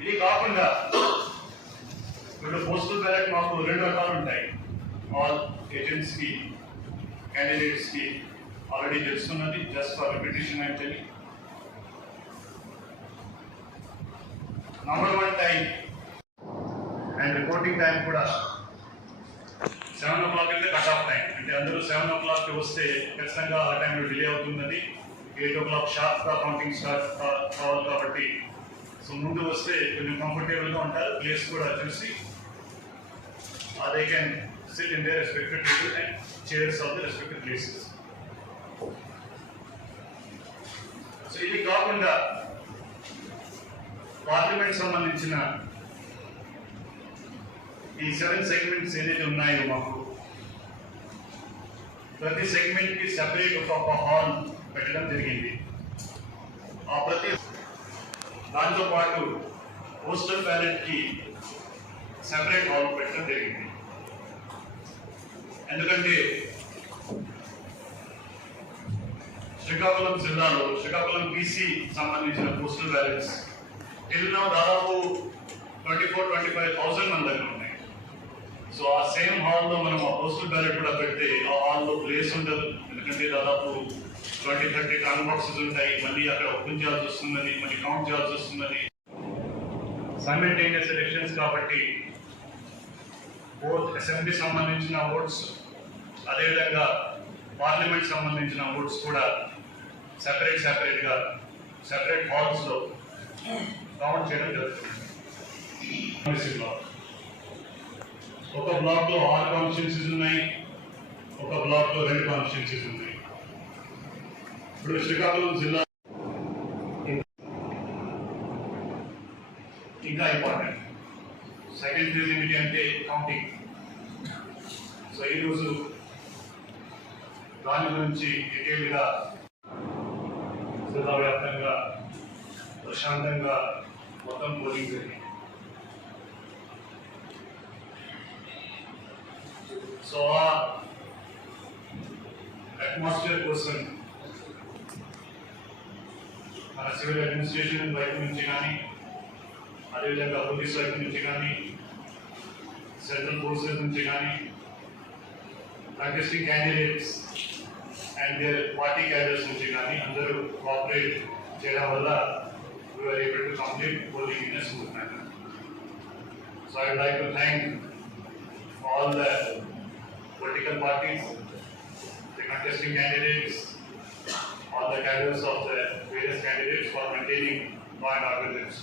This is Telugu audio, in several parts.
ఇది కాకుండా ఇప్పుడు పోస్టల్ బ్యాలెట్ మాకు 2 రకాలు ఉంటాయి. ఆల్ ఏజెంట్స్ కి, క్యాండిడేట్స్ కి ఆల్రెడీ తెలుసుకున్నది. జస్ట్ ఫర్ రిపిటేషన్ అయితే number 1 time and reporting time కూడా 7 o'clock అంటే కట్ ఆఫ్ టైం. అంటే అందరూ 7 o'clock వస్తే ఖచ్చితంగా ఆ టైంలో డిలే అవుతున్నది. 8 o'clock షార్ప్గా కౌంటింగ్ స్టార్ట్ కావాలి కాబట్టి సో ముందు వస్తే కొంచెం కంఫర్టబుల్గా ఉంటారు. ప్లేస్ కూడా చూసి they can SIT in there respected table and chairs of the respected places. So ఇది కాకుండా పార్లమెంట్ సంబంధించిన ఈ 7 సెగ్మెంట్స్ ఏదైతే ఉన్నాయో మాకు ప్రతి సెగ్మెంట్ కి సెపరేట్ ఒక హాల్ పెట్టడం జరిగింది. ఆ ప్రతి దాంతో పాటు పోస్టల్ బ్యాలెట్ కి సెపరేట్ హాల్ పెట్టడం జరిగింది. ఎందుకంటే శ్రీకాకుళం జిల్లాలో శ్రీకాకుళం బీసీ సంబంధించిన పోస్టల్ బ్యాలెట్స్ ఇలా దాదాపు 24-25,000 మంది దగ్గర ఉన్నాయి. సో ఆ సేమ్ హాల్లో మనం ఆ పోస్టల్ బ్యాలెట్ కూడా పెడితే ఆ హాల్లో ప్లేస్ ఉండదు. ఎందుకంటే దాదాపు 20-30 కాన్ బాక్సెస్ ఉంటాయి. మళ్ళీ అక్కడ ఓపెన్ చేయాల్సి వస్తున్నది, మళ్ళీ కౌంట్ చేయాల్సి వస్తున్నది. సైమల్టేనియస్ ఎలక్షన్స్ కాబట్టి బోత్ అసెంబ్లీ సంబంధించిన ఓట్స్ అదేవిధంగా పార్లమెంట్ సంబంధించిన ఓట్స్ కూడా సెపరేట్గా సెపరేట్ హాల్స్లో కౌంట్ చేయడం జరుగుతుంది. ఒక బ్లాక్ లో 6 కాన్స్టిట్యున్సీస్ ఉన్నాయి, ఒక బ్లాక్ లో 2 కాన్స్టిట్యున్సీస్ ఉన్నాయి. ఇప్పుడు శ్రీకాకుళం జిల్లా ఇంకా ఇంపార్టెంట్. సెకండ్ ఫేజ్ ఏమిటి అంటే కౌంటింగ్. సో ఈరోజు దాని గురించి డీటెయిల్గా జిల్లా వ్యాప్తంగా ప్రశాంతంగా మొత్తం పోలింగ్ జరిగింది. సో ఆ అట్మాస్ఫియర్ కోసం మన సివిల్ అడ్మినిస్ట్రేషన్ వైపు నుంచి కానీ అదేవిధంగా పోలీస్ వైపు నుంచి కానీ సెంట్రల్ ఫోర్సెస్ నుంచి కానీ contesting candidates and their party cadres నుంచి కానీ అందరూ కోఆపరేట్ చేయడం వల్ల we were able to complete polling in a smooth manner. So I would like to thank all the political parties, the contesting candidates, all the cadres of the various candidates for maintaining law and order limits.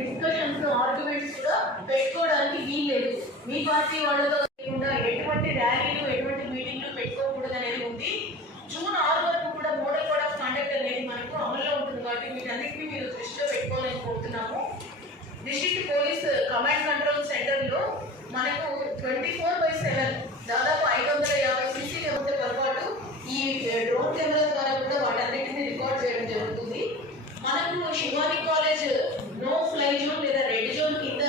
Discussions arguments కూడా పెట్టుకోవడానికి వీల్లేదు. మీ పార్టీ వాళ్ళతో ఎటువంటి ర్యాలీలు ఎటువంటి మీటింగ్లు పెట్టుకోకూడదు అనేది ఉంది. జూన్ 6 వరకు కూడా మోడల్ కోడ్ ఆఫ్ కండక్ట్ అనేది మనకు అమల్లో ఉంటుంది. కాబట్టి వీటన్నిటిని మీరు దృష్టిలో పెట్టుకోవాలని కోరుతున్నాము. డిస్ట్రిక్ట్ పోలీస్ కమాండ్ కంట్రోల్ సెంటర్లో మనకు 24/7 దాదాపు 550 సీసీ కెమెరాలతో పాటు ఈ డ్రోన్ కెమెరా ద్వారా కూడా వాటన్నిటిని రికార్డ్ చేయడం జరుగుతుంది. మనకు Shivani college no fly zone లేదా రెడ్ జోన్ కింద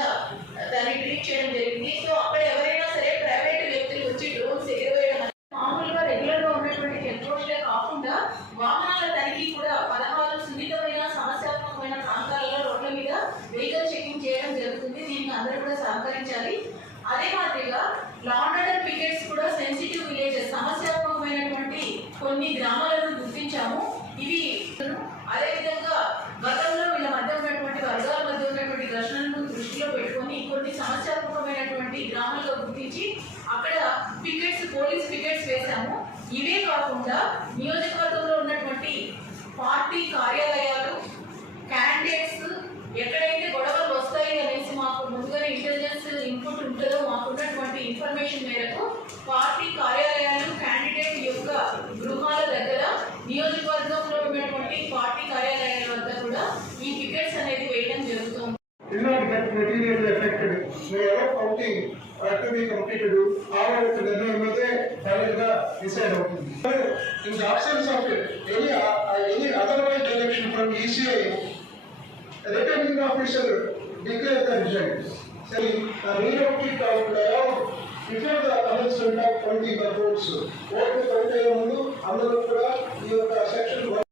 దాన్ని ట్రీట్ చేయడం జరిగింది. సో అక్కడ ఎవరైనా సరే ప్రైవేట్ వ్యక్తులు వచ్చి డ్రోన్స్ ఎగరవేయడం మామూలుగా రెగ్యులర్ గా ఉన్నటువంటి చెక్ పోస్టే కాకుండా వాహనాల తనిఖీ కూడా 16 సున్నితమైన సమస్యాత్మకమైన ప్రాంతాలలో రోడ్ల మీద వెహికల్ చెకింగ్ చేయడం జరుగుతుంది. దీనికి అందరూ కూడా సహకరించాలి. అదే మాదిరిగా లా అండ్ ఆర్డర్ పికెట్స్ కూడా సెన్సిటివ్ విలేజెస్ సమస్యాత్మకమైనటువంటి కొన్ని గ్రామాలను గుర్తించాము. ఇవి అదేవిధంగా గతంలో వీళ్ళ మధ్య ఉన్నటువంటి వర్గాల మధ్య ఉన్నటువంటి ఘర్షణలను దృష్టిలో పెట్టుకొని కొన్ని సమస్యాత్మకమైనటువంటి గ్రామాల్లో గుర్తించి అక్కడ పికెట్స్ పోలీస్ పికెట్స్ వేశాము. ఇవే కాకుండా నియోజకవర్గంలో ఉన్నటువంటి పార్టీ కార్యాలయాలు క్యాండిడేట్స్ ఎక్కడైతే గొడవలు వస్తాయి అనేసి మాకు ముందుగానే ఇంటెలిజెన్స్ ఇన్పుట్ ఉంటుందో మాకున్నటువంటి ఇన్ఫర్మేషన్ మేరకు పార్టీ కార్యాలయాలు క్యాండిడేట్ యొక్క గృహాల దగ్గర నియోజకవర్గంలో ఉన్నటువంటి పార్టీ కార్యాలయాల వద్ద కూడా ఈ పికెట్స్ అనేది వేయడం జరుగుతుంది. In the absence of any otherwise direction from ECI, returning officer declare the result. Saying relocated layout before the commencement of counting the votes. ఓట్లు కౌంట్ అయ్యే ముందు అందరూ కూడా ఈ యొక్క